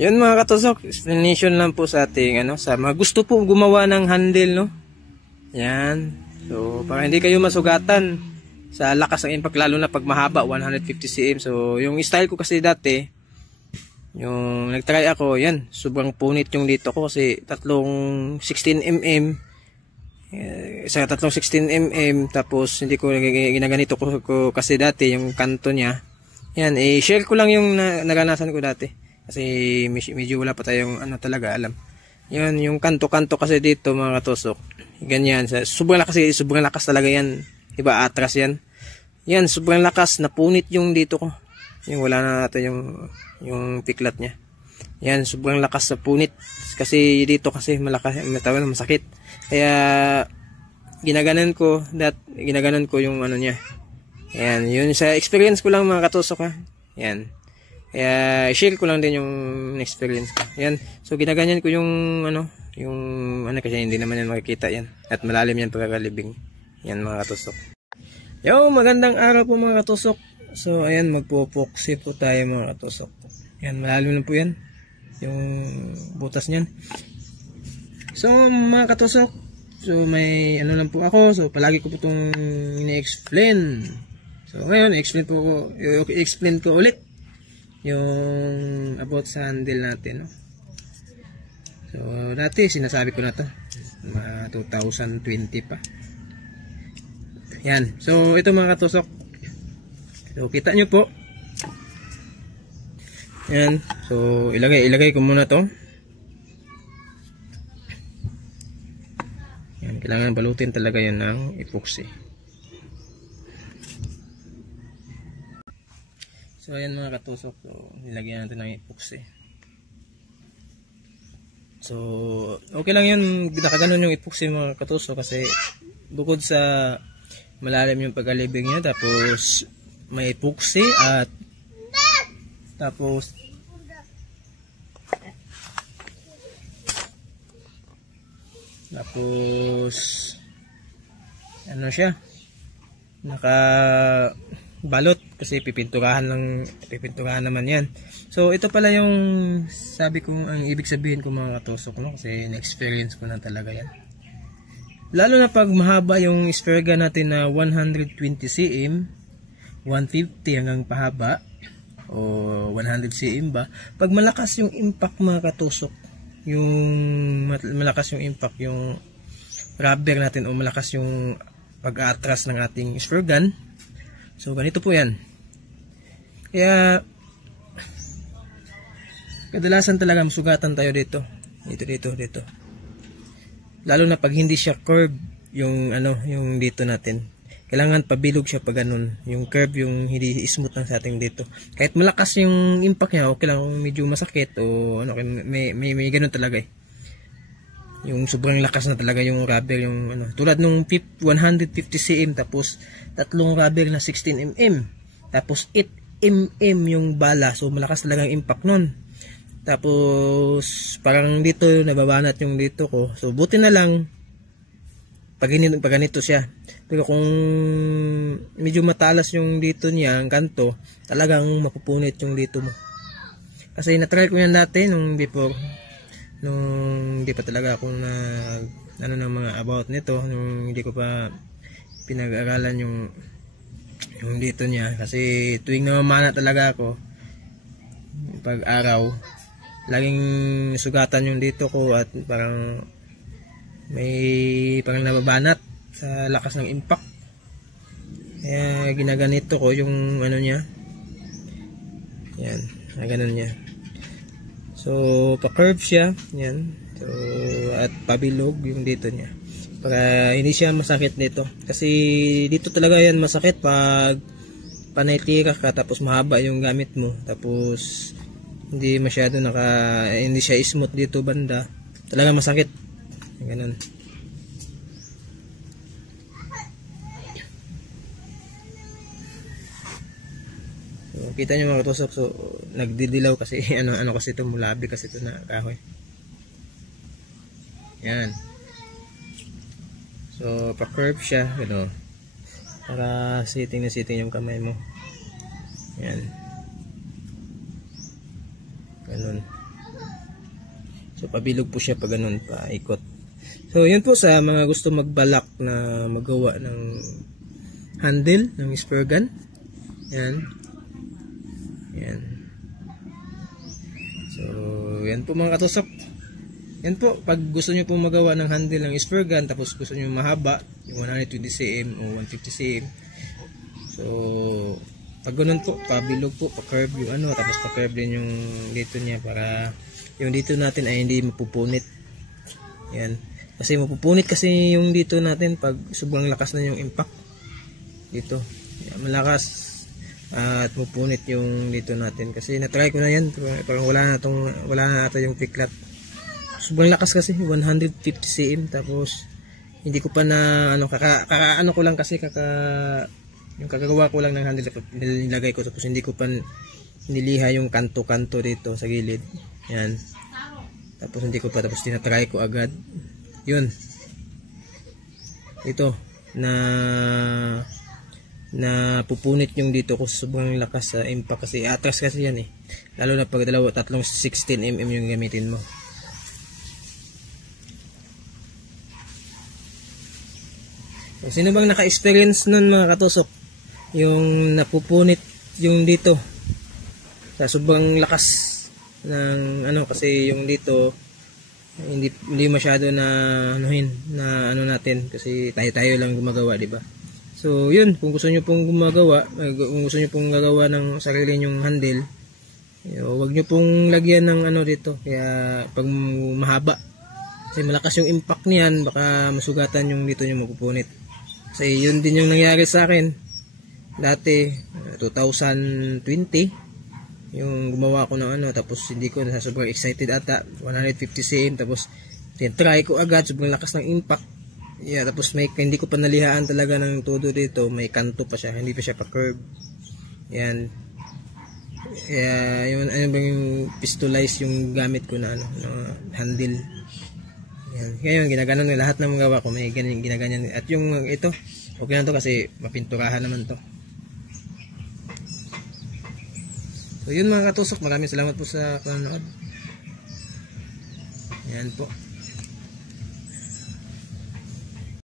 Yun mga katusok, explanation lang po sa ating sa mga gusto po gumawa ng handle, no. Yan. So para hindi kayo masugatan sa lakas ng impact, lalo na pag mahaba 150 cm. So yung style ko kasi dati, yung nagtry ako, yan, sobrang punit yung dito ko kasi tatlong 16 mm, sa tatlong 16 mm, tapos hindi ko ginaganito ko kasi dati yung kanto niya. Yan, share ko lang yung naranasan ko dati. Kasi medyo wala pa tayong talaga alam. Yan, yung kanto-kanto kasi dito mga katusok. Ganyan, sobrang lakas talaga yan. Diba, atras yan. Yan, sobrang lakas, napunit yung dito ko. Yung wala na natin yung piklat niya. Yan, sobrang lakas na punit. Kasi dito kasi masakit. Kaya ginaganan ko yung niya. Yan, yun sa experience ko lang mga katusok ha. Yan. Kaya share ko lang din yung experience ko. Yan. So ginaganyan ko yung kasi hindi naman yan makikita yan. At malalim yan pagkakalibing. Yan mga katusok. Yo, magandang araw po mga katusok. So ayan, magpo-epoxy po tayo mga katusok. Yan, malalim na po yan. Yung butas niyan. So mga katusok, so may lang po ako. So palagi ko po itong ini-explain. So ngayon, i-explain ko ulit yung about sa handle natin, no? So dati sinasabi ko na to 2020 pa. Yan, so ito mga katusok, so kita nyo po. Yan, so ilagay ko muna to. Yan, kailangan balutin talaga yan ng epoxy. So ayan mga katusok, so nilagyan natin ng epoxy. So okay lang yun, nakaganon yung epoxy mga katusok, kasi bukod sa malalim yung pagkalibing niya, tapos may epoxy at tapos siya, nakabalot kasi pipinturahan naman yan. So ito pala yung sabi ko, ang ibig sabihin ko mga katusok, no? Kasi na-experience ko na talaga yan. Lalo na pag mahaba yung spare gun natin na 120 cm, 150 hanggang pahaba, o 100 cm ba, pag malakas yung impact mga katusok, yung malakas yung impact, yung rubber natin, o malakas yung pag-atras ng ating spare gun, so ganito po yan. Kaya kadalasan talaga masugatan tayo dito. Lalo na pag hindi siya curve yung yung dito natin. Kailangan pabilog siya pag ganun. Yung curve, yung hindi smooth lang sa ating dito. Kahit malakas yung impact niya, okay lang, medyo masakit o may ganun talaga eh. Yung sobrang lakas na talaga yung rubber, yung tulad nung 150 cm, tapos tatlong rubber na 16 mm, tapos 8 mm yung bala, so malakas talaga yung impact nun. Tapos parang dito nababanat yung dito ko, so buti na lang pag ganito siya. Pero kung medyo matalas yung dito niya, ang kanto, talagang mapupunit yung dito mo. Kasi na-try ko yan dati nung before, nung hindi pa talaga ako ng mga about nito, nung hindi ko pa pinag-aralan yung dito niya. Kasi tuwing namamana talaga ako pag araw, laging sugatan yung dito ko, at parang nababanat sa lakas ng impact. Kaya ginaganito ko yung niya. Yan, ganun niya. So pa-curve siya, yan. So at pabilog yung dito niya, para hindi siya masakit dito. Kasi dito talaga yan masakit pag panay-tira ka, tapos mahaba yung gamit mo, tapos hindi masyado hindi siya smooth dito banda, talaga masakit. Ganun. So kita nyo mga katusok, so nagdidilaw kasi kasi ito, mulabi kasi ito na kahoy. Yan. So pa-curve siya, para sitting na sitting yung kamay mo. Yan. Ganun. So pabilog po siya pag ganun, paikot. So yun po sa mga gusto magbalak na magawa ng handle ng spare gun. Yan. Yan. So yan po mga katusok. Yan po, pag gusto nyo pong magawa ng handle ng spare gun, tapos gusto nyo mahaba, yung 120 cm o 150 cm. So, pag ganun po, pabilog po, pa-curve yung ano, tapos pa-curve din yung dito niya para yung dito natin ay hindi mapupunit. Yan. Kasi mapupunit kasi yung dito natin pag sobrang lakas na yung impact. Dito. Yan, malakas at mapunit yung dito natin. Kasi na-try ko na yan, parang wala na ata yung piklat. Sobrang lakas kasi 150 cm tapos hindi ko pa na ano ano ko lang kasi yung kagagawa ko lang ng handle nilagay ko tapos hindi ko pa niliha yung kanto-kanto dito sa gilid. Yan. Tapos hindi ko pa tapos tinatry ko agad. Yun. Ito na pupunit yung dito ko sobrang lakas sa impact kasi atras kasi yan eh. Lalo na pag tatlong 16 mm yung gamitin mo. Sino bang naka-experience nun mga katusok? Yung napupunit yung dito sa sobrang lakas ng ano kasi yung dito hindi masyado na ano natin kasi tayo lang gumagawa, di ba? So yun, kung gusto niyo pong gumagawa, kung gusto niyo pong gagawa ng sarili nyong handle, huwag niyo pong lagyan ng ano dito kaya pag mahaba kasi malakas yung impact niyan baka masugatan yung dito niyo mapupunit. Kasi yun din yung nangyari sa akin dati 2020 yung gumawa ko ng ano tapos hindi ko na sobrang excited ata 150 cm tapos try ko agad sobrang lakas ng impact tapos hindi ko pa nalihaan talaga ng todo dito may kanto pa siya hindi pa siya pa curve yan yung ano bang yung pistolize yung gamit ko na ano handle. Yan. Ngayon, ginaganon nila lahat ng mga gawa ko. May ginaganyan. At yung ito, okay na to kasi mapinturahan naman to. So, yun mga katusok. Maraming salamat po sa panonood. Yan po.